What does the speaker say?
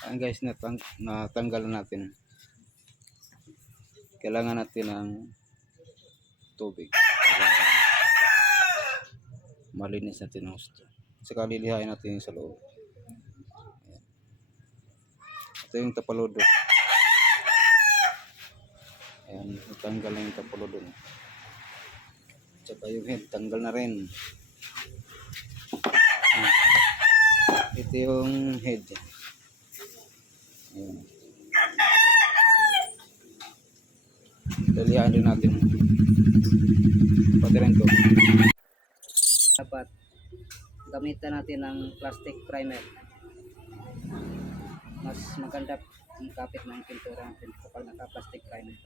Ayan guys, natang natanggal na natin. Kailangan natin ng tubig para malinis natin ang gusto. Saka lilihain natin sa loob. Ito yung tapaludo. Ayan, natanggal na yung tapaludo. Tsaka yung head, tanggal na rin. Ito yung head. Ayan. Lilihain din natin. Pati rin to. dapat gamitan natin ng plastic primer mas maganda ang kapit ng pintura natin kapag naka plastic primer.